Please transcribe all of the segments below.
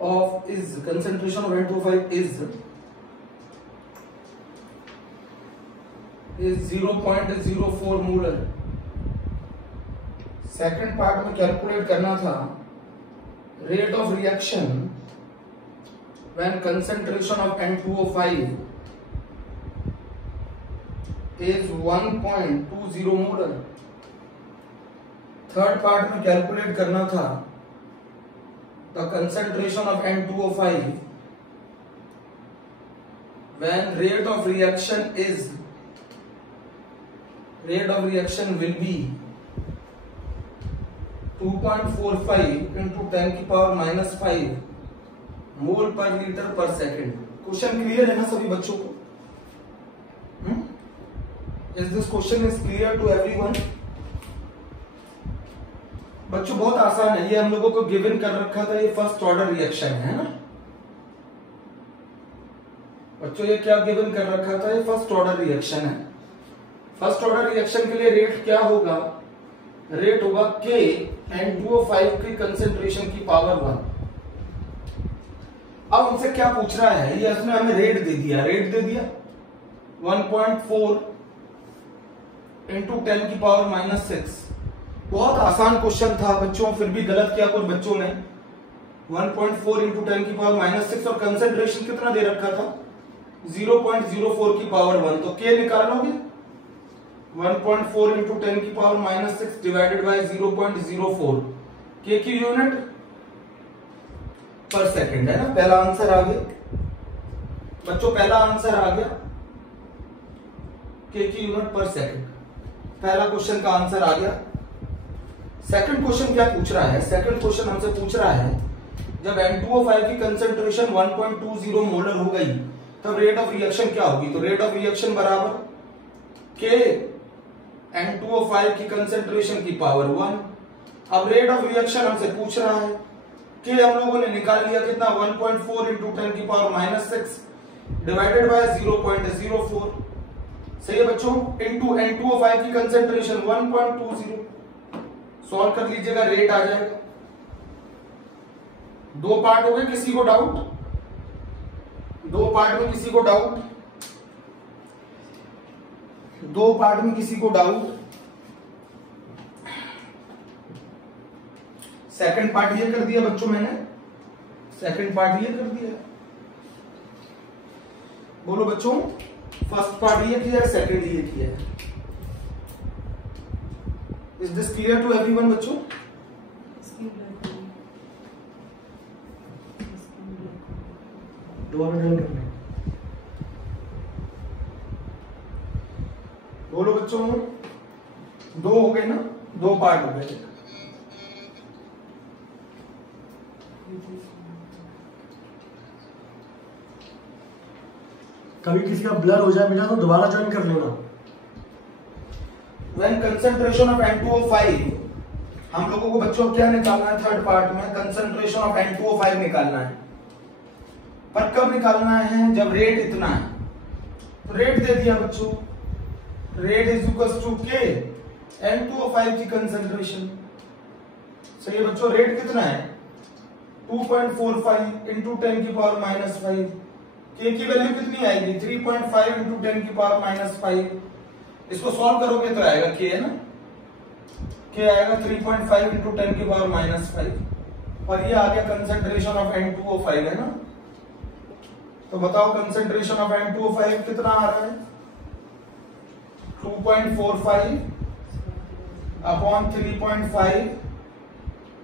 of is concentration of N2O5 is 0.04 molar. Second part में calculate करना था rate of reaction when concentration of N2O5 is 1.20 molar. Third part में calculate करना था the concentration of N2O5 when rate of reaction will be 2.45 into 10 की power -5 मोल पर litre पर second. Question clear है ना सभी बच्चों को? Is this question is clear to everyone? बच्चों बहुत आसान है, ये हम लोगों को गिवन कर रखा था, ये फर्स्ट ऑर्डर रिएक्शन है ना बच्चों, ये क्या गिवन कर रखा था? ये फर्स्ट ऑर्डर रिएक्शन है। फर्स्ट ऑर्डर रिएक्शन के लिए रेट क्या होगा? रेट होगा K N2O5 की कंसेंट्रेशन की पावर 1। अब हमसे क्या पूछ रहा है? ये इसने हमें रेट दे दिया 1.4 इंटू 10 की पावर -6। बहुत आसान क्वेश्चन था बच्चों, फिर भी गलत किया कुछ बच्चों ने। 1.4 इंटू 10 की पावर -6 और कंसेंट्रेशन कितना दे रखा था? 0.04 की पावर 1। तो K निकाल लोगे 1.4 इंटू 10 की पावर -6 डिवाइडेड बाय 0.04। K की यूनिट पर सेकंड है ना। पहला आंसर आ गया बच्चों, पहला आंसर आ गया K की यूनिट पर सेकंड। पहला क्वेश्चन का आंसर आ गया। सेकंड क्वेश्चन क्या पूछ रहा है? सेकंड क्वेश्चन हमसे पूछ रहा है जब N2O5 की कंसेंट्रेशन 1.20 मोलर हो गई तब रेट ऑफ रिएक्शन क्या होगी? तो रेट ऑफ रिएक्शन बराबर K N2O5 की कंसेंट्रेशन की पावर 1। अब रेट ऑफ रिएक्शन हमसे पूछ रहा है, K हम लोगों ने निकाल लिया कितना? 1.4 इंटू 10 की पावर -6 डिवाइडेड बाय 0.04। सही है बच्चों? इंटू N2O5 की कंसेंट्रेशन 1.20। सॉल्व कर लीजिएगा, रेट आ जाएगा। दो पार्ट हो गए, किसी को डाउट? दो पार्ट में किसी को डाउट? दो पार्ट में किसी को डाउट? सेकंड पार्ट ये कर दिया बच्चों मैंने, सेकंड पार्ट ये कर दिया। बोलो बच्चों, फर्स्ट पार्ट ये किया, सेकंड ये किया। Is this clear to everyone बच्चों? दोबारा ज्वाइन करना है। बोलो बच्चों, दो हो गए ना, दो पार्ट हो गए। कभी किसी का ब्लर हो जाए बेटा तो दोबारा ज्वाइन कर लेना। When concentration of N2O5, हम लोगों को बच्चों क्या निकालना है? थर्ड पार्ट में कंसंट्रेशन ऑफ N2O5 निकालना है। पर कब निकालना है? जब रेट इतना है। तो रेट दे दिया बच्चों, rate is equal to K N2O5 की कंसंट्रेशन। सही है बच्चों? रेट कितना है? 2.45 इंटू 10 की पावर -5। K की वैल्यू कितनी आएगी? 3.5 इंटू 10 की पावर -5। इसको सॉल्व करोगे तो आएगा K है ना, K आएगा 3.5 इंटू 10 की पावर -5 और ये आ गया कंसेंट्रेशन ऑफ N2O5 है ना। तो बताओ कंसेंट्रेशन ऑफ N2O5 कितना आ रहा है? 2.45 अपॉन 3.5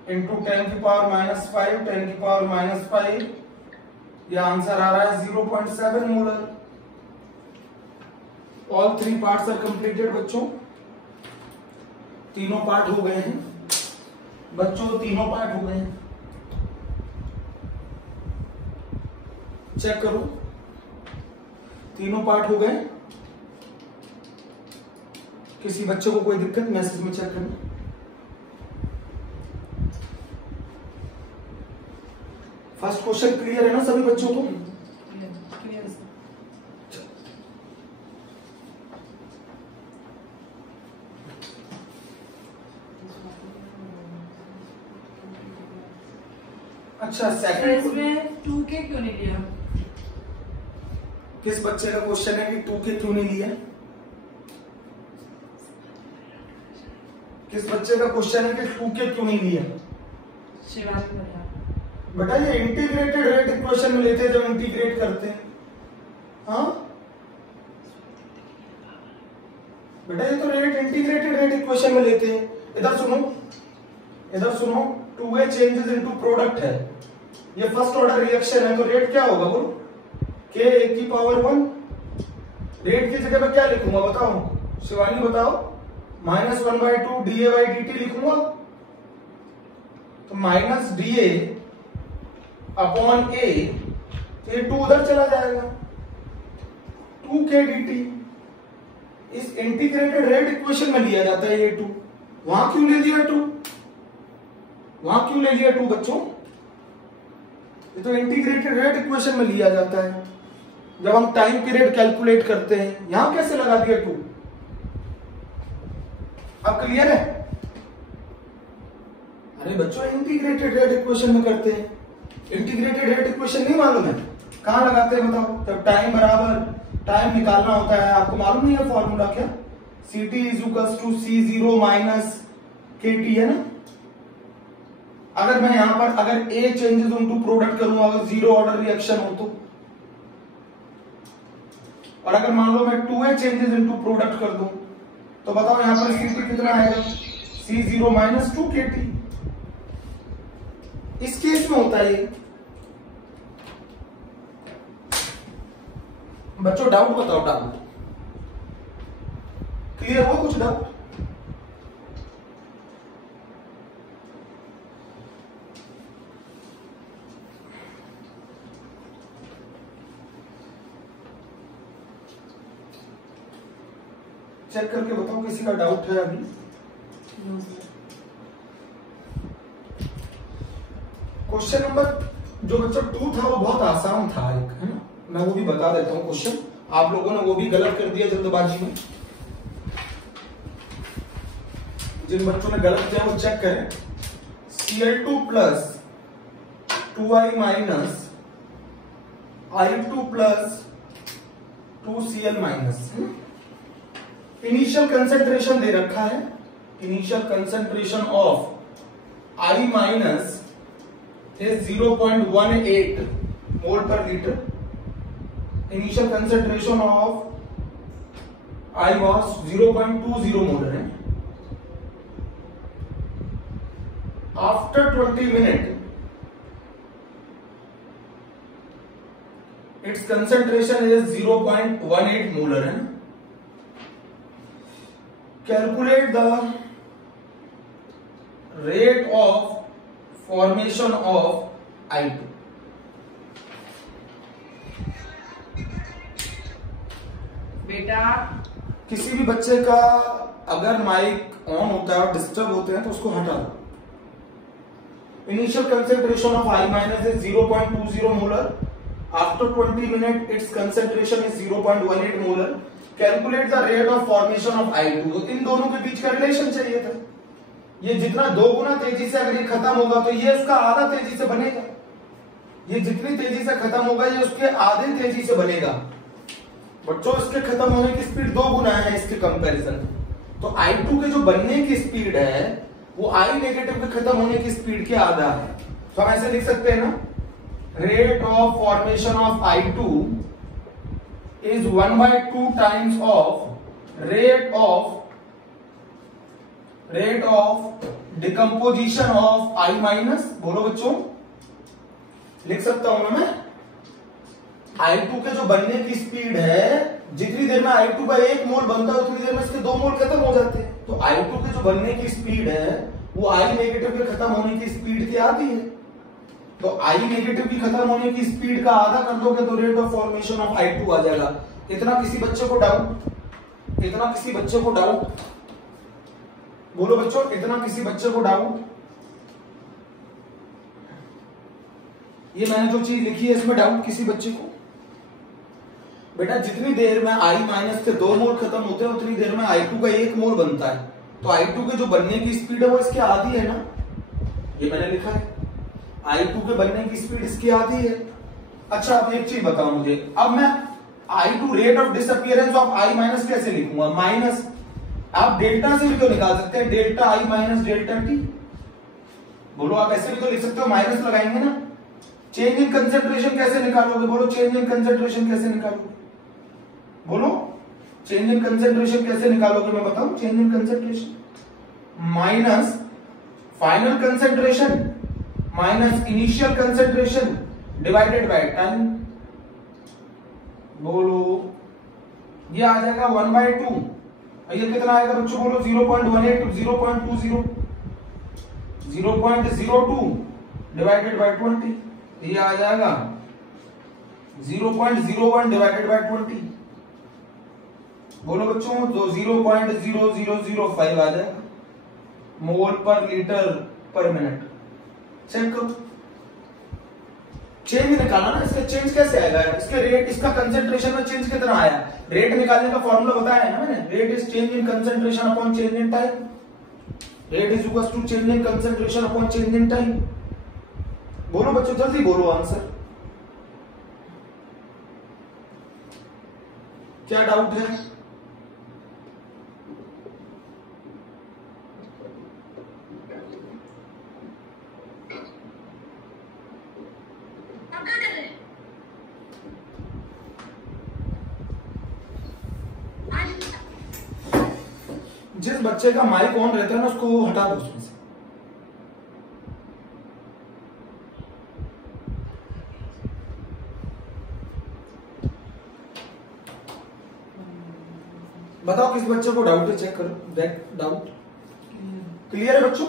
इंटू 10 की पावर -5, 10 की पावर -5, ये आंसर आ रहा है 0.7 molar. All three parts are completed बच्चों, तीनों पार्ट हो गए हैं बच्चों, तीनों पार्ट हो गए हैं। चेक करो, तीनों पार्ट हो गए। किसी बच्चे को कोई दिक्कत? मैसेज में चेक करना। फर्स्ट क्वेश्चन क्लियर है ना सभी बच्चों को? अच्छा सेकंड इसमें 2K क्यों नहीं लिया? किस बच्चे का क्वेश्चन है कि 2K क्यों नहीं लिया? किस बच्चे का क्वेश्चन है कि 2K क्यों नहीं लिया? शिवानी भैया। बेटा ये इंटीग्रेटेड रेट इक्वेशन में लेते हैं जब इंटीग्रेट करते हैं। हाँ बेटा ये तो रेट इंटीग्रेटेड रेट इक्वेशन में लेते हैं। इधर सुनो 2A चेंजेस इनटू प्रोडक्ट है, ये फर्स्ट ऑर्डर रिएक्शन है, तो रेट क्या होगा बोलो? K a की पावर 1। रेट की जगह पे क्या लिखूंगा बताओ शिवानी बताओ? -1/2 dA/dt लिखूंगा, तो माइनस dA अपॉन a, ये 2 उधर चला जाएगा, 2K dt। इस इंटीग्रेटेड रेट इक्वेशन में लिया जाता है ये 2। वहां क्यों ले लिया 2? वहां क्यों ले लिया 2 बच्चों? ये तो इंटीग्रेटेड रेट इक्वेशन में लिया जाता है जब हम टाइम पीरियड कैलकुलेट करते हैं। यहां कैसे लगा दिया 2? अब क्लियर है? अरे बच्चों इंटीग्रेटेड रेट इक्वेशन में करते हैं। इंटीग्रेटेड रेट इक्वेशन नहीं मालूम है? कहां लगाते हैं बताओ? जब टाइम बराबर टाइम निकालना होता है, आपको मालूम नहीं है फॉर्मूला क्या? CT = C0 माइनस KT है ना। अगर मैं यहां पर अगर A चेंजेस इनटू प्रोडक्ट करूंगा, अगर 0 ऑर्डर रिएक्शन हो तो, और अगर मान लो मैं 2A चेंजेस इनटू प्रोडक्ट कर दूं तो बताओ यहां पर CT कितना आएगा? C0 minus 2KT। इस केस में होता है। बच्चों डाउट बताओ, डाउट क्लियर हो? कुछ डाउट? चेक करके बताओ किसी का डाउट है अभी? क्वेश्चन नंबर जो बच्चों 2 था वो बहुत आसान था एक, है ना। मैं वो भी बता देता हूं क्वेश्चन, आप लोगों ने वो भी गलत कर दिया जल्दबाजी में। जिन बच्चों ने गलत किया वो चेक करें। Cl2 plus 2I minus I2 plus 2Cl minus. Initial concentration दे रखा है, initial concentration of I minus is 0.18 mole पर litre. Initial concentration of I was 0.20 molar है। After 20 minute its concentration is 0.18 molar है। Calculate the rate of formation of I2। बेटा किसी भी बच्चे का अगर माइक ऑन होता है और डिस्टर्ब होते हैं तो उसको हटा दो। Initial concentration of I minus is 0.20 molar. After 20 minute its concentration is 0.18 molar. Calculate the rate of formation of I2। इन दोनों के बीच का रिलेशन चाहिए था। ये जितना 2 गुना तेजी से अगर ये खत्म होगा तो ये इसका आधा तेजी से बनेगा। ये जितनी तेजी से खत्म होगा ये उसके आधे तेजी से बनेगा। बच्चों इसके खत्म होने की स्पीड 2 गुना है इसके कंपैरिजन में। तो I2 के जो बनने की स्पीड है वो I नेगेटिव के खत्म होने की स्पीड के आधा है। तो हम ऐसे लिख सकते हैं ना, rate of formation of I2 is 1/2 times of rate of decomposition of I minus। बोलो बच्चों, लिख सकता हूं ना मैं, I2 के जो बनने की स्पीड है, जितनी देर में I2 का 1 मोल बनता है उतनी देर में इसके 2 मोल खत्म हो जाते हैं। तो I2 के जो बनने की स्पीड है वो I नेगेटिव के खत्म होने की स्पीड के आधी है। तो I नेगेटिव की खत्म होने की स्पीड का आधा कर दोगे तो rate of formation of I2 आ जाएगा। इतना किसी बच्चे को डाउट? इतना किसी बच्चे को डाउट? बोलो बच्चों, इतना किसी बच्चे को डाउट? ये मैंने जो चीज लिखी है इसमें डाउट किसी बच्चे को? बेटा जितनी देर में I माइनस से 2 मोल खत्म होते हैं उतनी देर में I2 का 1 मोल बनता है। तो I2 के जो बनने की स्पीड है वो इसके आधी है ना, ये मैंने लिखा है। I2 के बनने की स्पीड इसकी आधी है। अच्छा अब एक चीज बताओ मुझे, अब मैं I2 rate of disappearance of I minus कैसे लिखूंगा? माइनस, आप डेल्टा से भी तो निकाल सकते हैं, delta I minus delta T. बोलो आप ऐसे भी तो लिख सकते हो, माइनस लगाएंगे ना। चेंज इन कंसेंट्रेशन कैसे निकालोगे? बोलो चेंज इन कंसेंट्रेशन कैसे निकालोगे? बोलो चेंज इन कंसेंट्रेशन कैसे निकालोगे? मैं बताऊं change in concentration minus final concentration minus initial concentration divided by time. बोलो ये आ जाएगा 1/2। ये कितना आएगा बच्चों? बोलो 0.18 0.20 0.02 डिवाइडेड बाय 20। ये आ जाएगा 0.01 डिवाइडेड बाय 20। बोलो बच्चों तो 0.0005 आ जाएगा मोल पर लीटर पर मिनट। चेक करो, चेंज निकाला ना, इसका चेंज कैसे आएगा? इसके रेट, इसका कंसेंट्रेशन में चेंज कितना आया? रेट निकालने का फॉर्मूला बताया है ना मैंने, rate is change in concentration upon change in time. Rate is equal to change in concentration upon change in time. बोलो बच्चों जल्दी बोलो आंसर, क्या डाउट है? जिस बच्चे का माइक ऑन रहता है ना उसको हटा दो उसमें से। बताओ किस बच्चे को डाउट है? चेक करो, डाउट क्लियर है बच्चों?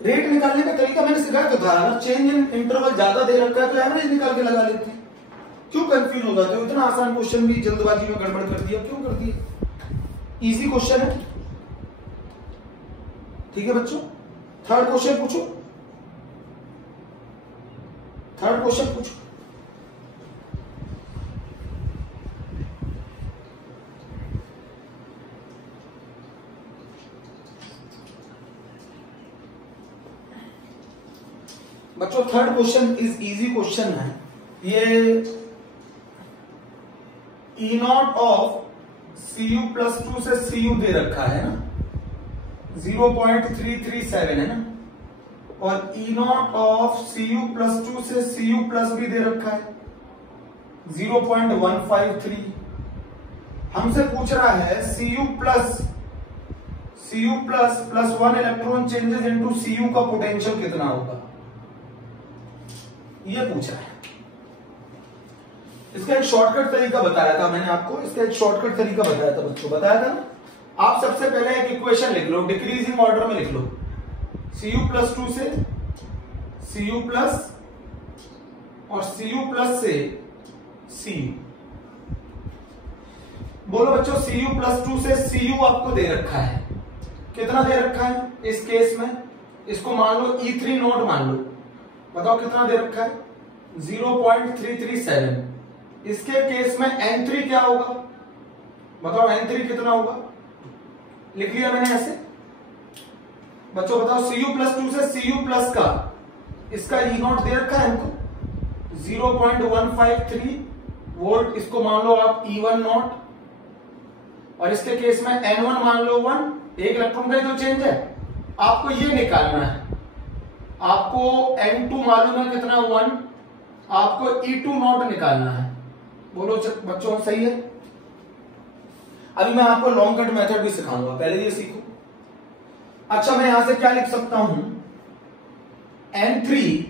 रेट निकालने का तरीका मैंने सिखाया तो था ना, चेंज इन इंटरवल ज्यादा दे रखा है तो एवरेज निकाल के लगा लेते हैं। क्यों कंफ्यूज हो जाते हो? इतना आसान क्वेश्चन भी जल्दबाजी में गड़बड़ कर दिया, क्यों कर दिया? इजी क्वेश्चन है, ठीक है बच्चों। थर्ड क्वेश्चन पूछो, थर्ड क्वेश्चन पूछो। बच्चों third question is easy question है। ये E not of Cu plus 2 से Cu दे रखा है ना, 0.337 है ना, और E not of Cu plus 2 से Cu प्लस भी दे रखा है 0.153। हमसे पूछ रहा है Cu plus plus 1 electron changes into Cu का पोटेंशियल कितना होगा, ये पूछा है। इसका एक शॉर्टकट तरीका बताया था मैंने आपको, इसका एक शॉर्टकट तरीका बताया था बच्चों, बताया था ना। आप सबसे पहले एक इक्वेशन लिख लो, डिक्रीजिंग ऑर्डर में लिख लो, Cu प्लस 2 से Cu प्लस और Cu प्लस से Cu। बोलो बच्चों Cu प्लस 2 से Cu आपको दे रखा है, कितना दे रखा है? इस केस में इसको मान लो E3 नोट मान लो, बताओ कितना दे रखा है? 0.337। इसके केस में N3 क्या होगा, बताओ N3 कितना होगा? लिख लिया मैंने ऐसे। बच्चों बताओ Cu प्लस 2 से Cu प्लस का इसका E नॉट दे रखा है हमको 0.153 वोल्ट, इसको मान लो आप E1 नॉट, और इसके केस में N1 मान लो 1, एक इलेक्ट्रॉन का ही तो चेंज है। आपको ये निकालना है, आपको N2 मालूम है कितना 1, आपको E2 नॉट निकालना है। बोलो बच्चों सही है? अभी मैं आपको लॉन्ग कट मेथड भी सिखाऊंगा, पहले ये सीखो। अच्छा मैं यहां से क्या लिख सकता हूं, N3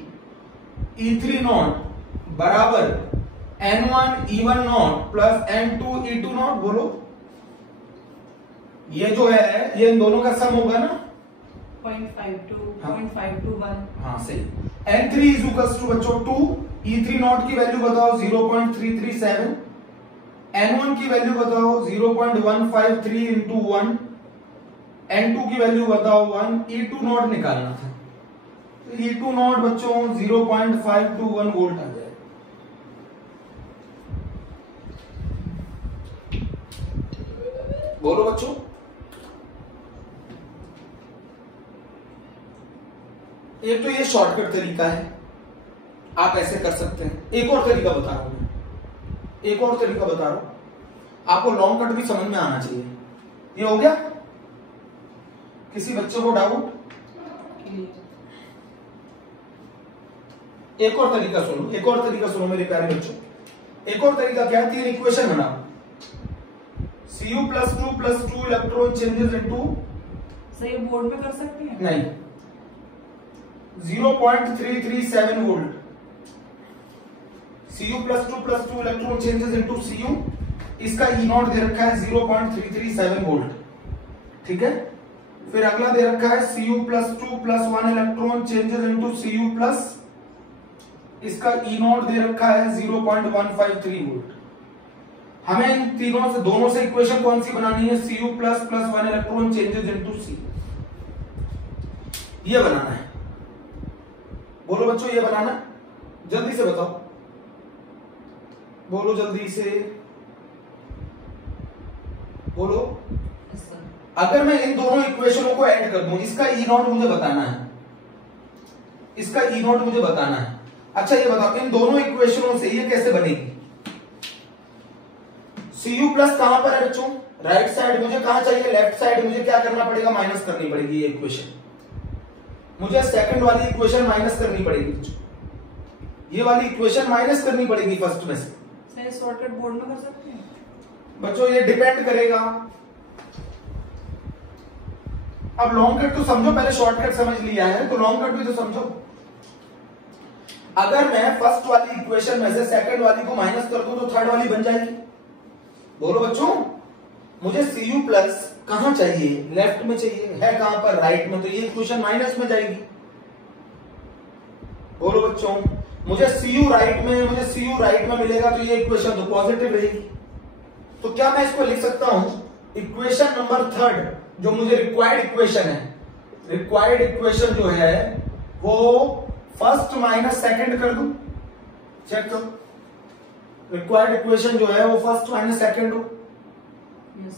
E3 नॉट बराबर N1 E1 not plus N2 E2 not. बोलो ये जो है ये इन दोनों का सम होगा ना, 0.521। हाँ सही। N3 इज इक्वल्स टू बच्चों 2, E3 नॉट की वैल्यू बताओ 0.337, N1 की वैल्यू बताओ 0.153 इंटू 1, N2 की वैल्यू बताओ 1, E2 नॉट निकालना था। तो E2 नॉट बच्चों 0.521 वोल्ट आ जाएगा। बोलो बच्चों एक तो ये शॉर्टकट तरीका है, आप ऐसे कर सकते हैं। एक और तरीका बता रहा हूं मैं, एक और तरीका बता रहा हूं, आपको लॉन्ग कट भी समझ में आना चाहिए। ये हो गया? किसी बच्चे को डाउट? एक और तरीका सुनो, एक और तरीका सुनो मेरे प्यारे बच्चों। एक और तरीका क्या है, 3 इक्वेशन बनाओ। Cu+2+2 इलेक्ट्रॉन चेंजेस इनटू, सही बोर्ड पे कर सकते हैं? नहीं, 0.337 volt. Cu+2+2 electron changes into Cu, इसका E0 दे रखा है 0.337 वोल्ट, ठीक है। फिर अगला दे रखा है Cu+2+1 electron changes into Cu+, इसका E0 दे रखा है 0.153 वोल्ट। हमें इन तीनों से, दोनों से इक्वेशन कौन सी बनानी है? Cu++1 electron changes into C, ये बनाना है। बोलो बच्चों, ये बनाना है? जल्दी से बताओ, बोलो जल्दी से बोलो। अगर मैं इन दोनों इक्वेशनों को ऐड कर दूं, इसका E0 मुझे बताना है, इसका E0 मुझे बताना है। अच्छा ये बताओ, इन दोनों इक्वेशनों से ये कैसे बनेगी? Cu+ कहां पर है बच्चों? Right side. मुझे कहां चाहिए? Left side. मुझे क्या करना पड़ेगा? माइनस करनी पड़ेगी ये इक्वेशन। मुझे सेकंड वाली इक्वेशन माइनस करनी पड़ेगी बच्चों, ये वाली इक्वेशन माइनस करनी पड़ेगी फर्स्ट में से। सही शॉर्टकट बोर्ड में कर सकते हैं बच्चों, ये डिपेंड करेगा। अब लॉन्ग कट तो समझो, पहले शॉर्टकट समझ लिया है तो लॉन्ग कट भी तो समझो। अगर मैं फर्स्ट वाली इक्वेशन में से सेकंड वाली को माइनस कर दूं तो थर्ड वाली बन जाएगी। बोलो बच्चों, मुझे Cu+ कहां चाहिए? लेफ्ट में चाहिए, है कहां पर? राइट में, तो ये इक्वेशन माइनस में जाएगी। बोलो बच्चों, मुझे Cu राइट में मिलेगा तो ये इक्वेशन तो पॉजिटिव रहेगी। तो क्या मैं इसको लिख सकता हूं, इक्वेशन नंबर 3 जो मुझे रिक्वायर्ड इक्वेशन है, रिक्वायर्ड इक्वेशन जो है वो फर्स्ट माइनस सेकंड कर दूं? चेक करो, रिक्वायर्ड इक्वेशन जो है वो फर्स्ट माइनस सेकंड हो। yes.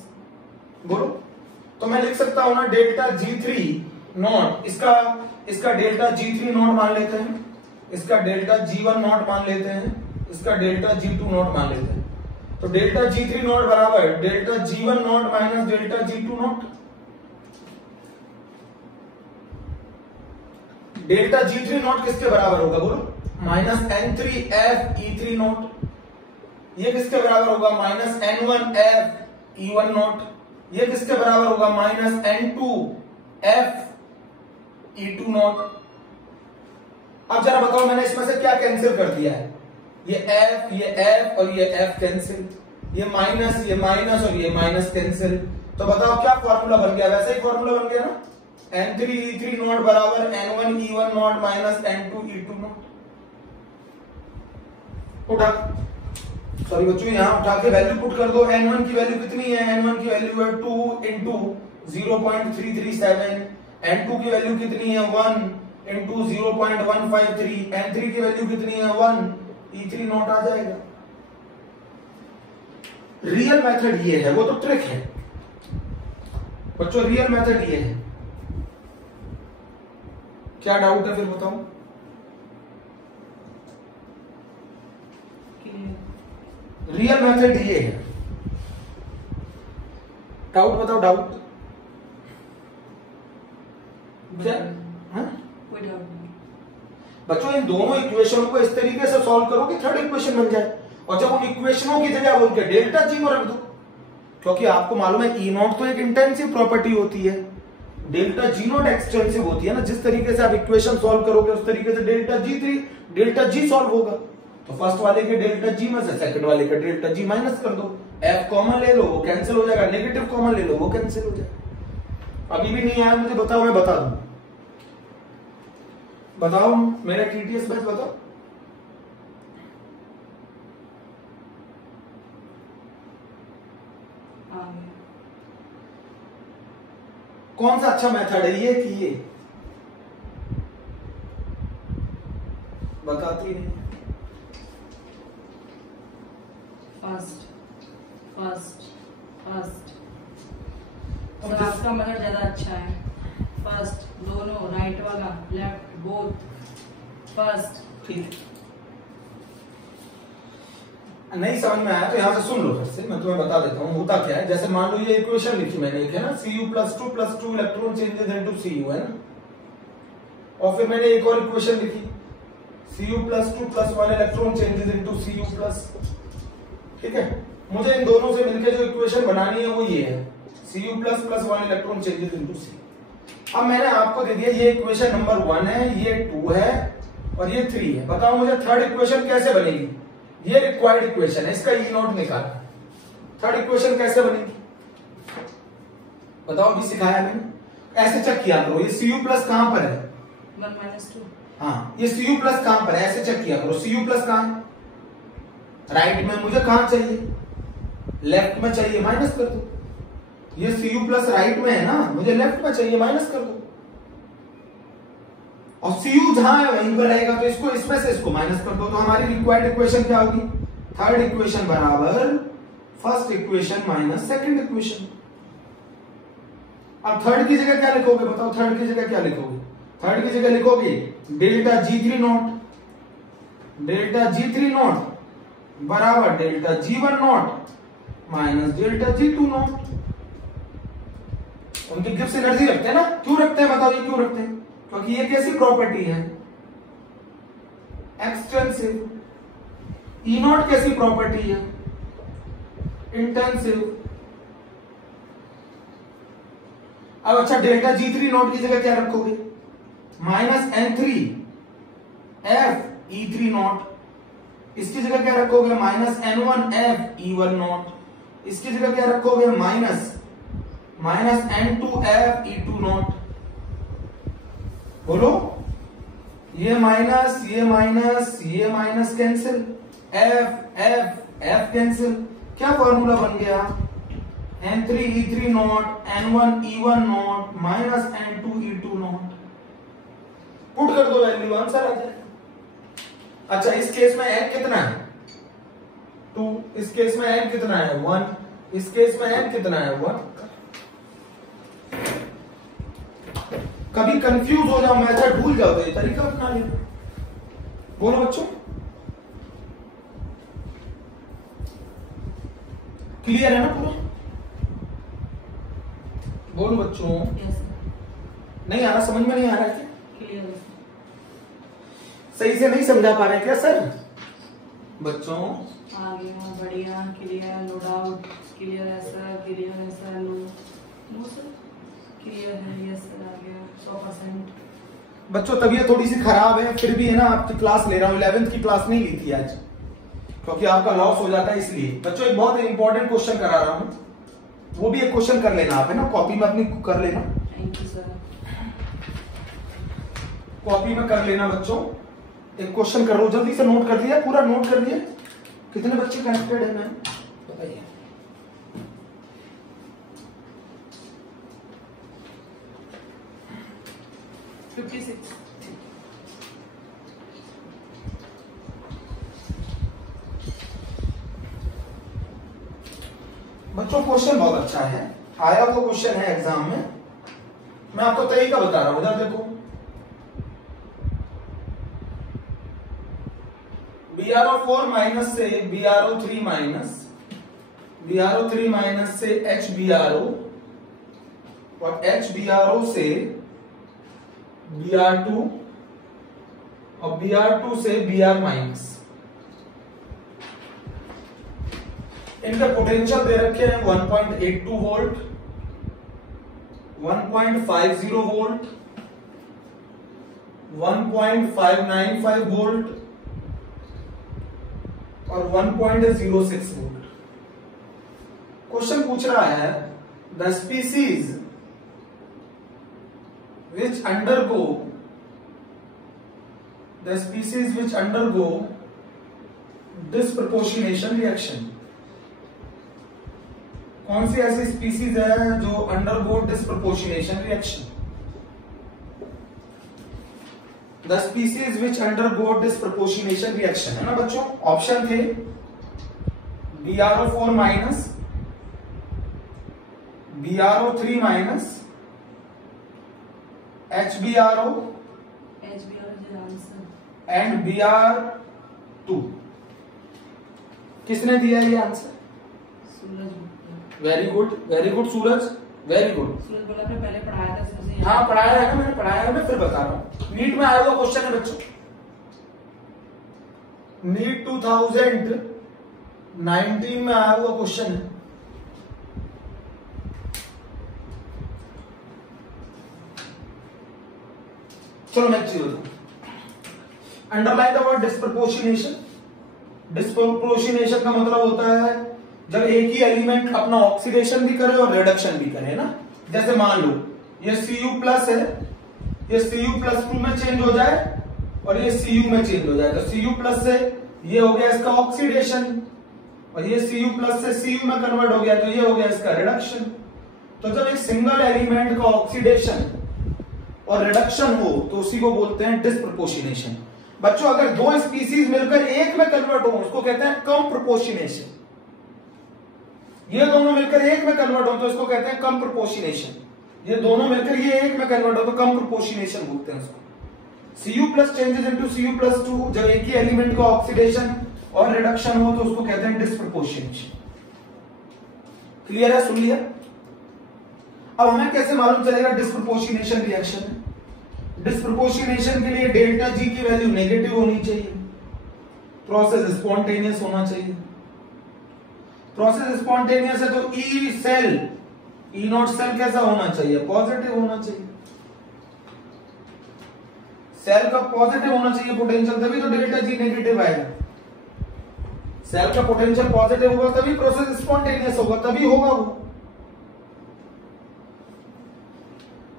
बोलो, तो मैं लिख सकता हूं ना डेल्टा G3 इसका डेल्टा G3 नॉट मान लेते हैं, इसका डेल्टा G1 नॉट मान लेते हैं, इसका डेल्टा G2 नॉट मान लेते हैं। तो डेल्टा G3 नॉट बराबर delta G1 not minus delta G2 not. Delta G3 not किसके बराबर होगा? बोलो, माइनस N3F E3 नॉट। ये किसके बराबर होगा? Minus N1F E1 not. ये किसके बराबर होगा? Minus N2F E2 not. अब जरा बताओ, मैंने इसमें से क्या कैंसिल कर दिया है? ये F और ये F कैंसिल, ये माइनस और ये माइनस कैंसिल। तो बताओ क्या फॉर्मूला बन गया? वैसा ही फॉर्मूला बन गया ना, N3 E3 नॉट बराबर N1 E1 not minus N2 E2 not. उठा, सॉरी बच्चों, यहां उठा के वैल्यू पुट कर दो। N1 की वैल्यू कितनी है? N1 की वैल्यू है 2 इंटू 0.337। N2 की वैल्यू कितनी है? 1 इंटू 0.153। N3 की वैल्यू कितनी है? 1। E3 नॉट आ जाएगा। रियल मेथड ये है, वो तो ट्रिक है बच्चों, रियल मेथड ये है। क्या डाउट है फिर बताओ? रियल मेथड ये है। डाउट बताओ, डाउट क्या? कोई डाउट नहीं बच्चों, इन दोनों इक्वेशनों को इस तरीके से सॉल्व करो कि थर्ड इक्वेशन बन जाए, और जब उन इक्वेशनों की जगह बोल के डेल्टा जी को रख दो, क्योंकि आपको मालूम है E0 तो एक इंटेंसिव प्रॉपर्टी होती है, डेल्टा G0 एक्सटेंसिव होती है ना। जिस तरीके से आप इक्वेशन सॉल्व करोगे उस तरीके से डेल्टा G सॉल्व होगा। तो फर्स्ट वाले के डेल्टा G में से सेकंड वाले का डेल्टा G माइनस कर दो, F कॉमन ले लो वो कैंसिल हो जाएगा, नेगेटिव कॉमन ले लो वो कैंसिल हो जाएगा। अभी भी नहीं आया मुझे बताओ, मैं बता दूं। बताओ मेरा TTS बैच बताओ। कौन सा अच्छा मेथड है, ये कि ये? बताती नहीं। फर्स्ट आपका मेथड ज्यादा अच्छा है। फर्स्ट दोनों, राइट वाला, लेफ्ट both. First. ठीक है, नहीं समझ में आया तो यहाँ से सुन लो, फिर से मैं तुम्हें बता देता हूँ होता क्या है। जैसे मान लो ये इक्वेशन लिखी मैंने, एक है ना Cu+2 electron changes into Cu, है ना, और फिर मैंने एक और इक्वेशन लिखी Cu+2 1 electron changes into Cu+, ठीक है। मुझे इन दोनों से मिलकर जो इक्वेशन बनानी है वो ये है Cu++ 1 electron changes into C। अब मैंने आपको दे दिया ये इक्वेशन नंबर 1 है, ये 2 है और ये 3 है। बताओ मुझे थर्ड इक्वेशन कैसे बनेगी? ये रिक्वायर्ड इक्वेशन है, इसका E0 निकालना। थर्ड इक्वेशन कैसे बनेगी बताओ, अभी सिखाया मैंने। ऐसे चेक किया करो, ये Cu+ कहां पर है? 1 - 2. हाँ, ये Cu+ कहां पर है? ऐसे चेक किया करो, Cu+ कहां है? राइट में। मुझे कहां चाहिए? लेफ्ट में चाहिए, माइनस कर दो। ये Cu+ राइट में है ना, मुझे लेफ्ट में चाहिए, माइनस कर दो। और Cu जहां है वहीं पर रहेगा, तो इसको इसमें से इसको माइनस कर दो। तो हमारी रिक्वायर्ड इक्वेशन क्या होगी? थर्ड इक्वेशन बराबर first equation minus second equation. अब थर्ड की जगह क्या लिखोगे बताओ? थर्ड की जगह क्या लिखोगे? थर्ड की जगह लिखोगे डेल्टा G3 नॉट बराबर delta G1 not minus delta G2 not. उनकी गिब्स एनर्जी रखते हैं ना, क्यों रखते हैं बताओ? ये क्यों रखते हैं? क्योंकि ये कैसी प्रॉपर्टी है? एक्सटेंसिव। E0 कैसी प्रॉपर्टी है? इंटेंसिव। अब अच्छा, डेल्टा G3 नॉट की जगह क्या रखोगे? Minus N3 F E3 not. इसकी जगह क्या रखोगे? Minus N1 F E1 not. इसकी जगह क्या रखोगे? Minus N2 F E2 not. बोलो, ये माइनस ये माइनस ये minus cancel, F F F cancel. क्या फॉर्मूला बन गया? N3 E3 not N1 E1 not minus N2 E2 not. Put कर दो वैल्यू, आंसर आ जाएगा। अच्छा, इस केस में n कितना है? 2। इस केस में n कितना है? 1। इस केस में n कितना है? 1। कभी कंफ्यूज हो जाओ, मेथड भूल जाओ तो ये तरीका अपना लेना। बोलो बच्चों, क्लियर है ना पूरा? बोलो बच्चों। Yes, sir. नहीं आ रहा, समझ में नहीं आ रहा क्या? Clear है, sir. सही से नहीं समझा पा रहे क्या सर? बच्चों आ गया, बढ़िया, क्लियर, नो डाउट, क्लियर है सर, क्लियर है सर, नो सर, क्लियर है, यस सर, आ गया 100%। बच्चों तबीयत थोड़ी सी खराब है, फिर भी है ना आपकी क्लास ले रहा हूँ। 11th की क्लास नहीं ली थी आज, क्योंकि आपका लॉस हो जाता है इसलिए। बच्चों एक बहुत इंपॉर्टेंट क्वेश्चन करा रहा हूँ, वो भी एक क्वेश्चन कर लेना आप, है ना, कॉपी में अपनी कर लेना। Thank you sir. कॉपी में कर लेना बच्चों। एक क्वेश्चन कर लो, जल्दी से नोट कर दिया? पूरा नोट कर दिया? कितने बच्चे कनेक्टेड है मैम बताइए? बच्चों क्वेश्चन बहुत अच्छा है, आया हुआ क्वेश्चन है एग्जाम में। मैं आपको तरीका बता रहा हूं, इधर देखो। BrO4 माइनस से BrO3 माइनस, BrO3 माइनस से HBrO और HBrO से Br2 और Br2 से Br माइनस। इनका पोटेंशियल दे रखे हैं 1.82 वोल्ट, 1.50 वोल्ट, 1.595 वोल्ट और 1.06 वोल्ट। क्वेश्चन पूछ रहा है the species which undergo disproportionation reaction। कौन सी ऐसी स्पीसीज है जो undergo disproportionation reaction? The species which undergo disproportionation reaction, है ना बच्चों? ऑप्शन थे BrO4 minus, BrO3 minus, HBrO answer and Br2। किसने दिया ये आंसर? सूरज। वेरी गुड, वेरी गुड सूरज, वेरी गुड। सूरज बोला आपने पहले पढ़ाया था इसमें से। हाँ पढ़ाया है ना, मैंने पढ़ाया है, मैं फिर बता रहा हूँ। नीट में आया हुआ क्वेश्चन है बच्चों, नीट 2019 में आया हुआ क्वेश्चन है। चलो मैं एक चीज बताऊं, underline the word disproportionation. Disproportionation का मतलब होता है जब एक ही एलिमेंट अपना ऑक्सीडेशन भी करे और रिडक्शन भी करे ना। जैसे मान लो ये Cu प्लस है, ये Cu+2 में चेंज हो जाए और ये Cu में चेंज हो जाए, तो Cu प्लस से ये हो गया इसका ऑक्सीडेशन, और ये Cu प्लस से Cu में कन्वर्ट हो गया, तो ये हो गया इसका रिडक्शन। तो जब एक सिंगल एलिमेंट का ऑक्सीडेशन और रिडक्शन हो तो उसी को बोलते हैं डिस्प्रपोर्शनेशन। बच्चों अगर दो स्पीसीज मिलकर एक में कन्वर्ट हो उसको कहते हैं कम प्रोपोर्शनेशन। ये दोनों मिलकर एक में कन्वर्ट हो तो इसको कहते हैं कम प्रोपोर्शनेशन। ये दोनों मिलकर ये एक में कन्वर्ट हो तो कम प्रोपोर्शनेशन बोलते हैं उसको। Cu plus changes into Cu+2, जब एक ही एलिमेंट का ऑक्सीडेशन और रिडक्शन हो तो उसको कहते हैं डिस्प्रपोर्शनेशन। क्लियर है? सुन लिया? अब हमें कैसे मालूम चलेगा डिस्प्रपोर्शनेशन रिएक्शन? डिस्प्रपोर्शनेशन के लिए डेल्टा जी की वैल्यू नेगेटिव होनी चाहिए, प्रोसेस स्पॉन्टेनियस होना चाहिए। प्रोसेस स्पॉन्टेनियस है तो E cell, E naught cell कैसा होना चाहिए? पॉजिटिव होना चाहिए। सेल का पॉजिटिव होना चाहिए पोटेंशियल, तभी तो डेल्टा जी नेगेटिव आएगा। सेल का पोटेंशियल पॉजिटिव होगा तभी प्रोसेस स्पॉन्टेनियस होगा, तभी होगा वो,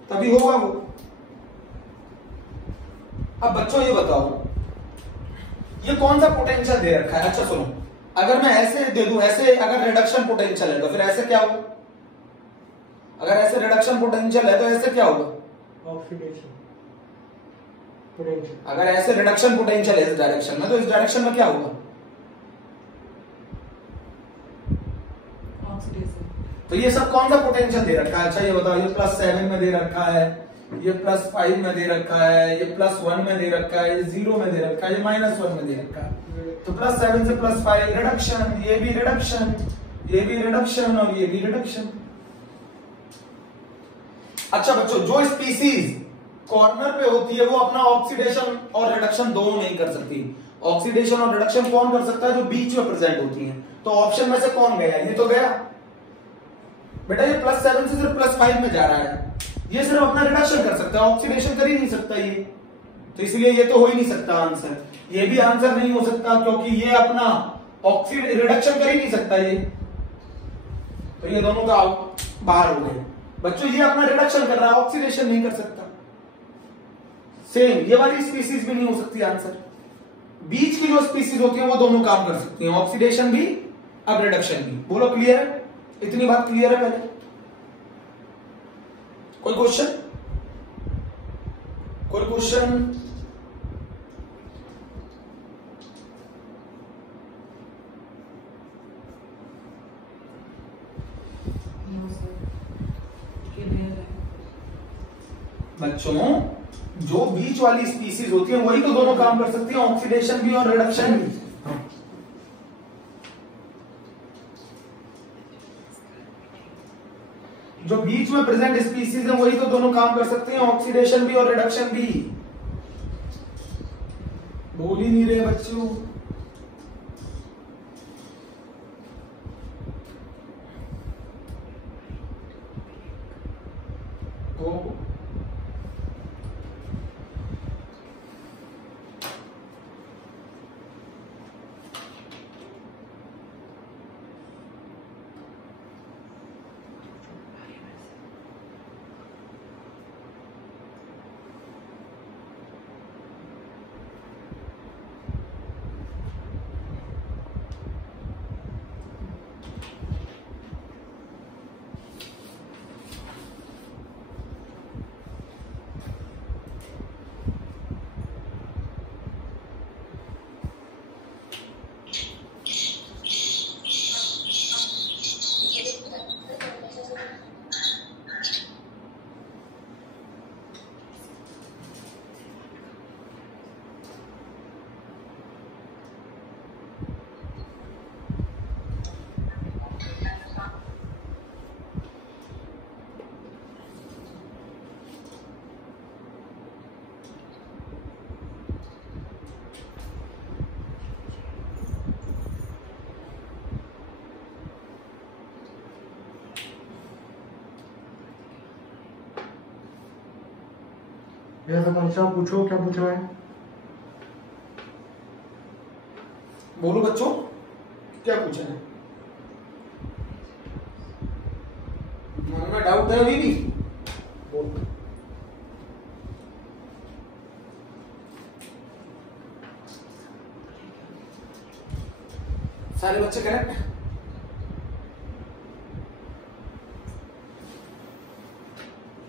तभी होगा वो। अब बच्चों ये बताओ ये कौन सा पोटेंशियल दे रखा है? अच्छा सुनो, अगर मैं ऐसे दे दूं, ऐसे अगर रिडक्शन पोटेंशियल है तो फिर ऐसे क्या होगा? अगर ऐसे रिडक्शन पोटेंशियल है तो ऐसे क्या होगा? Oxidation potential. अगर ऐसे रिडक्शन पोटेंशियल है इस डायरेक्शन में तो इस डायरेक्शन में क्या होगा? ऑक्सीडेशन। तो ये सब कौन सा पोटेंशियल दे रखा है? अच्छा ये बताओ, ये +7 में दे रखा है, ये +5 में दे रखा है, ये +1 में दे रखा है, ये 0 में दे रखा है, ये -1 में दे रखा है। तो +7 से +5 रिडक्शन, ये भी रिडक्शन, ये भी रिडक्शन और ये भी रिडक्शन। अच्छा बच्चों, जो स्पीसीज कॉर्नर पे होती है वो अपना ऑक्सीडेशन और रिडक्शन दोनों नहीं कर सकती। ऑक्सीडेशन और रिडक्शन कौन कर सकता है? जो बीच में प्रेजेंट होती है। तो ऑप्शन में से कौन गया? ये तो गया बेटा, ये +7 से सिर्फ +5 में जा रहा है, ये सिर्फ अपना रिडक्शन कर सकता है, ऑक्सीडेशन कर ही नहीं सकता ये, तो इसलिए ये तो हो ही नहीं सकता आंसर। ये भी आंसर नहीं हो सकता क्योंकि ये अपना रिडक्शन कर ही नहीं सकता ये, तो ये दोनों तो बाहर हो गए। बच्चों ये अपना रिडक्शन कर रहा है, ऑक्सीडेशन नहीं कर सकता। सेम ये वाली स्पीसीज भी नहीं हो सकती आंसर। बीच की जो स्पीसीज होती है वो दोनों काम कर सकती हैं, ऑक्सीडेशन भी अब रिडक्शन भी। बोलो क्लियर है? इतनी बात क्लियर है? पहले कोई क्वेश्चन? कोई क्वेश्चन? बच्चों जो बीच वाली स्पीसीज होती है वही तो दोनों काम कर सकती है, ऑक्सीडेशन भी और रिडक्शन भी। जो बीच में प्रेजेंट स्पीसीज है वही तो दोनों काम कर सकते हैं, ऑक्सीडेशन भी और रिडक्शन भी। बोल ही नहीं रहे बच्चों। ये तो कौन सा पूछो, क्या पूछ रहा है? बोलो बच्चों, क्या पूछा है? मन में डाउट है अभी भी? सारे बच्चे करेक्ट?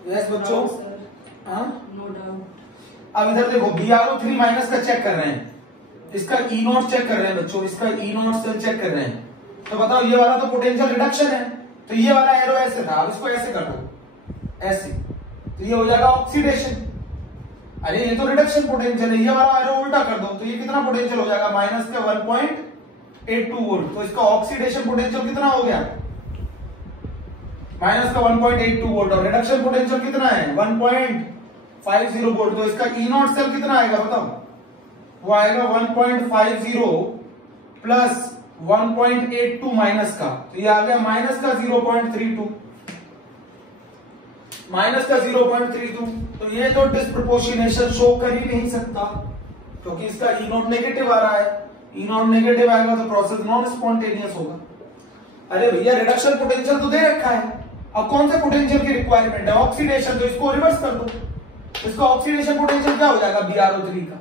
यस बच्चों, हाँ नो डाउट। अब इधर देखो BrO3 माइनस का चेक कर रहे हैं, इसका E नॉट चेक कर रहे हैं बच्चों, इसका E नॉट सेल चेक कर रहे हैं। तो बताओ ये वाला तो पोटेंशियल रिडक्शन है, तो ये वाला एरो ऐसे था, अब इसको ऐसे कर दो, ऐसे, तो ये हो जाएगा ऑक्सीडेशन। अरे ये तो रिडक्शन पोटेंशियल है, ये वाला एरो उल्टा कर दो तो ये कितना पोटेंशियल हो जाएगा? माइनस का 1.82 वोल्ट। तो इसका ऑक्सीडेशन पोटेंशियल कितना हो गया? माइनस का 1.82 वोल्ट। और रिडक्शन पोटेंशियल कितना है? 1.50 वोल्ट। तो इसका ई नॉट सेल कितना आएगा बताओ? वो आएगा 1.50 प्लस 1.82 माइनस का, तो ये आ गया माइनस का 0.32, माइनस का 0.32। तो ये तो डिस्प्रोपोर्शनेशन शो कर ही नहीं सकता, क्योंकि इसका ई नॉट नेगेटिव आ रहा है। ई नॉट नेगेटिव आएगा तो प्रोसेस नॉन स्पॉन्टेनियस होगा। अरे भैया रिडक्शन पोटेंशियल तो दे रखा है, अब कौन से पोटेंशियल की रिक्वायरमेंट है? ऑक्सीडेशन। तो इसको रिवर्स कर दो, इसका ऑक्सीडेशन पोटेंशियल क्या हो जाएगा? BrO3 का,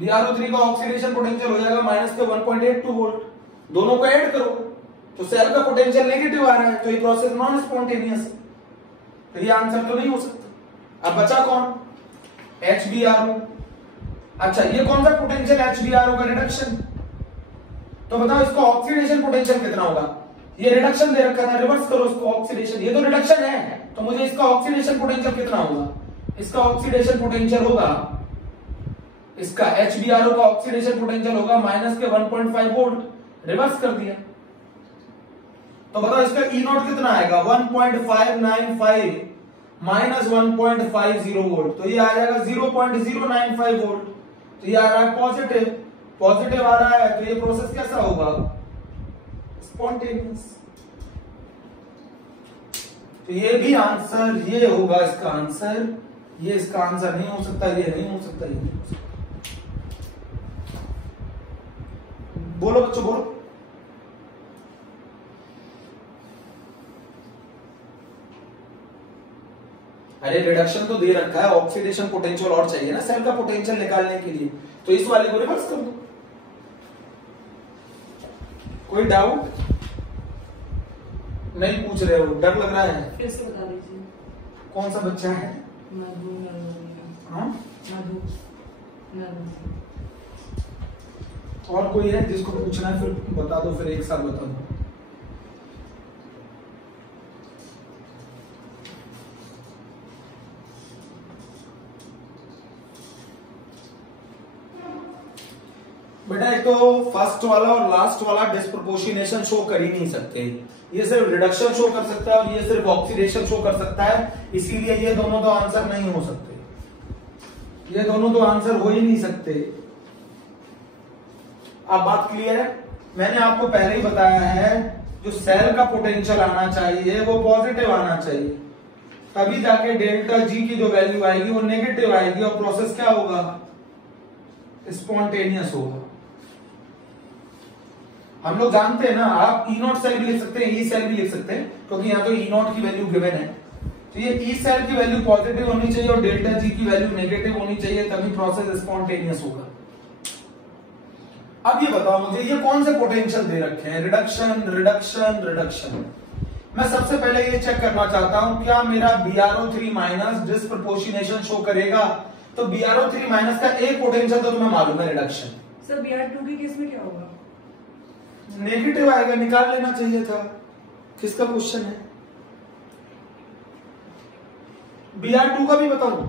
BrO3 का ऑक्सीडेशन पोटेंशियल हो जाएगा माइनस का 1.82 वोल्ट। दोनों को ऐड करो तो सेल का पोटेंशियल नेगेटिव आ रहा है, तो ये प्रोसेस नॉन स्पॉन्टेनियस है, तो ये आंसर तो नहीं हो सकता। अब बचा कौन? HBRO। अच्छा ये कौन सा पोटेंशियल HBRO का? रिडक्शन। तो बताओ इसका ऑक्सीडेशन पोटेंशियल कितना होगा? ये रिडक्शन दे रखा था, रिवर्स करो इसको, ऑक्सीडेशन, ये तो रिडक्शन है, तो मुझे इसका ऑक्सीडेशन पोटेंशियल कितना होगा? इसका ऑक्सीडेशन पोटेंशियल होगा, इसका HBRO का ऑक्सीडेशन पोटेंशियल होगा माइनस के 1.5 वोल्ट। रिवर्स कर दिया तो बताओ इसका ई नॉट कितना आएगा? 1.595 माइनस 1.50 वोल्ट, तो ये आ जाएगा 0.095 वोल्ट। तो ये आ रहा है पॉजिटिव, पॉजिटिव आ रहा है, तो ये प्रोसेस कैसा होगा? स्पॉन्टेनियस। तो ये भी आंसर, ये होगा इसका आंसर, ये इसका आंसर नहीं हो सकता, ये नहीं हो सकता, ये नहीं हो सकता। बोलो बच्चों बोलो। अरे रिडक्शन तो दे रखा है, ऑक्सीडेशन पोटेंशियल और चाहिए ना सेल का पोटेंशियल निकालने के लिए, तो इस वाले को रिवर्स कर दो। कोई डाउट? नहीं पूछ रहे हो, डर लग रहा है? फिर से बता दीजिए। कौन सा बच्चा है? मधु। हाँ मधु। और कोई है जिसको पूछना है? फिर बता दो, फिर एक साथ बता दो। बेटा एक तो फर्स्ट वाला और लास्ट वाला डिस्प्रोपोर्शनेशन शो कर ही नहीं सकते, ये सिर्फ रिडक्शन शो कर सकता है और ये सिर्फ ऑक्सीडेशन शो कर सकता है, इसीलिए ये दोनों तो आंसर नहीं हो सकते, ये दोनों तो आंसर हो ही नहीं सकते। अब बात क्लियर है? मैंने आपको पहले ही बताया है, जो सेल का पोटेंशियल आना चाहिए वो पॉजिटिव आना चाहिए, तभी जाके डेल्टा जी की जो वैल्यू आएगी वो नेगेटिव आएगी और प्रोसेस क्या होगा? स्पॉन्टेनियस होगा। हम लोग जानते हैं ना, आप ई नॉट सेल भी लिख सकते हैं, ई सेल भी लिख सकते हैं, क्योंकि यहाँ तो ई नॉट की वैल्यू गिवन है, तो ये ई सेल की वैल्यू पॉजिटिव होनी चाहिए और डेल्टा जी की वैल्यू नेगेटिव होनी चाहिए, तभी प्रोसेस स्पॉन्टेनियस होगा। अब ये बताओ मुझे, ये कौन से पोटेंशियल दे रखे हैं? Reduction, reduction, reduction. मैं सबसे पहले ये चेक करना चाहता हूं, क्या मेरा BrO3 माइनस डिस्प्रोपोर्शनेशन शो करेगा? तो BrO3 माइनस का एक पोटेंशियल तो तुम्हें मालूम है, रिडक्शन। सर Br2 के केस में क्या होगा? नेगेटिव आएगा, निकाल लेना चाहिए था। किसका क्वेश्चन है? Br2 का भी बताऊं?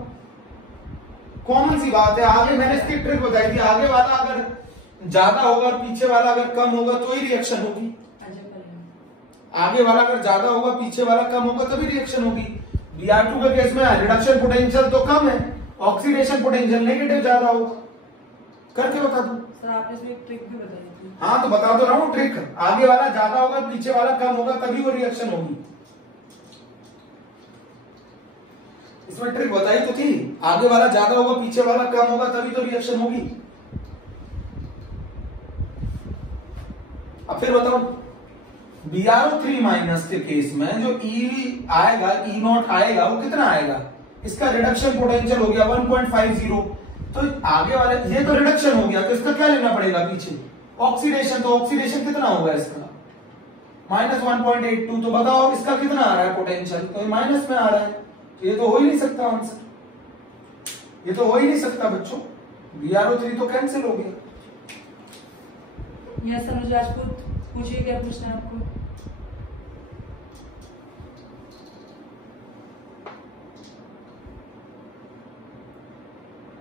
कॉमन सी बात है, आगे मैंने इसकी ट्रिक बताई थी, आगे वाला अगर ज्यादा होगा और पीछे वाला अगर कम होगा तो ही रिएक्शन होगी। आगे वाला अगर ज्यादा होगा पीछे वाला कम होगा तभी रिएक्शन होगी। Br2 के केस में रिडक्शन पोटेंशियल तो कम है, ऑक्सीडेशन पोटेंशियल नेगेटिव ज्यादा होगा। करके बता दो सर, आपने इसमें एक ट्रिक भी बताई थी। हाँ तो बता दो रहा हूं ट्रिक, आगे वाला ज्यादा होगा पीछे वाला कम होगा तभी वो रिएक्शन होगी। इसमें ट्रिक बताई तो थी, आगे वाला ज्यादा होगा पीछे वाला कम होगा तभी तो रिएक्शन होगी। अब फिर बताओ BrO3 माइनस के केस में जो E आएगा, E0 आएगा, वो कितना आएगा? इसका रिडक्शन पोटेंशियल हो गया 1.50। तो आगे वाले ये तो रिडक्शन हो गया, तो इसका क्या लेना पड़ेगा पीछे? ऑक्सीडेशन। तो ऑक्सीडेशन कितना होगा इसका? -1.82। तो बताओ इसका कितना आ रहा है पोटेंशियल? तो माइनस में आ रहा है, तो ये तो हो ही नहीं सकता आंसर, ये तो हो ही नहीं सकता बच्चों। BrO3 तो कैंसिल हो गया। यस अनुज राजपूत, पूछिए क्या पूछना है आपको।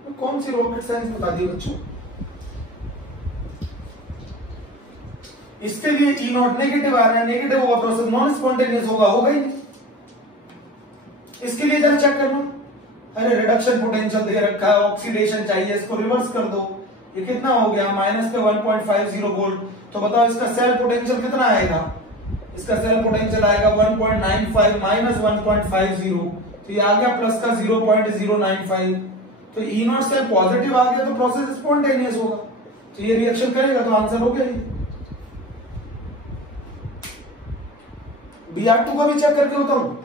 तो कौन सी रॉकेट साइंस बता दी बच्चों? इसके लिए E0 नेगेटिव आ रहा है, नेगेटिव होगा प्रोसेस नॉन स्पॉन्टेनियस होगा ही नहीं। इसके लिए जरा चेक करना, अरे रिडक्शन पोटेंशियल दे रखा है, ऑक्सीडेशन चाहिए, इसको रिवर्स कर दो। ये कितना हो गया? माइनस का 1.50 वोल्ट। तो बताओ इसका सेल पोटेंशियल कितना आएगा? इसका सेल पोटेंशियल आएगा 1.95 माइनस 1.50, तो ये आ गया प्लस का 0.095। तो E0 सेल पॉजिटिव आ गया तो प्रोसेस स्पॉन्टेनियस होगा, तो ये रिएक्शन करेगा, तो आंसर हो गया। BR2 का भी चेक करके बताऊं?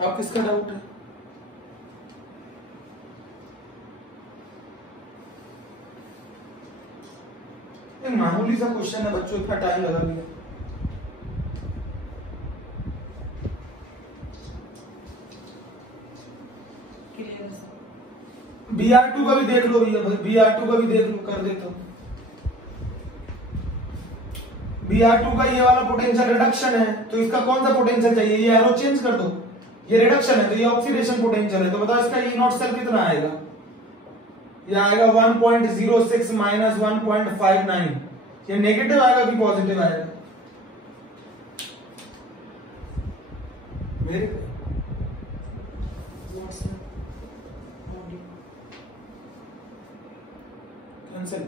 आप किसका डाउट है? एक मामूली सा क्वेश्चन है बच्चों, इतना टाइम लगा दिया। BR2 का भी देख लो भैया, BR2 का भी देख लो, कर देता हूं। BR2 का ये वाला पोटेंशियल रिडक्शन है, तो इसका कौन सा पोटेंशियल चाहिए? ये एरो चेंज कर दो, ये रिडक्शन है तो ये ऑक्सीडेशन पोटेंशियल है। तो बताओ इसका E0 सेल कितना आएगा? ये आएगा 1.06 माइनस 1.59। ये नेगेटिव आएगा कि पॉजिटिव आएगा? मेरे कैंसिल।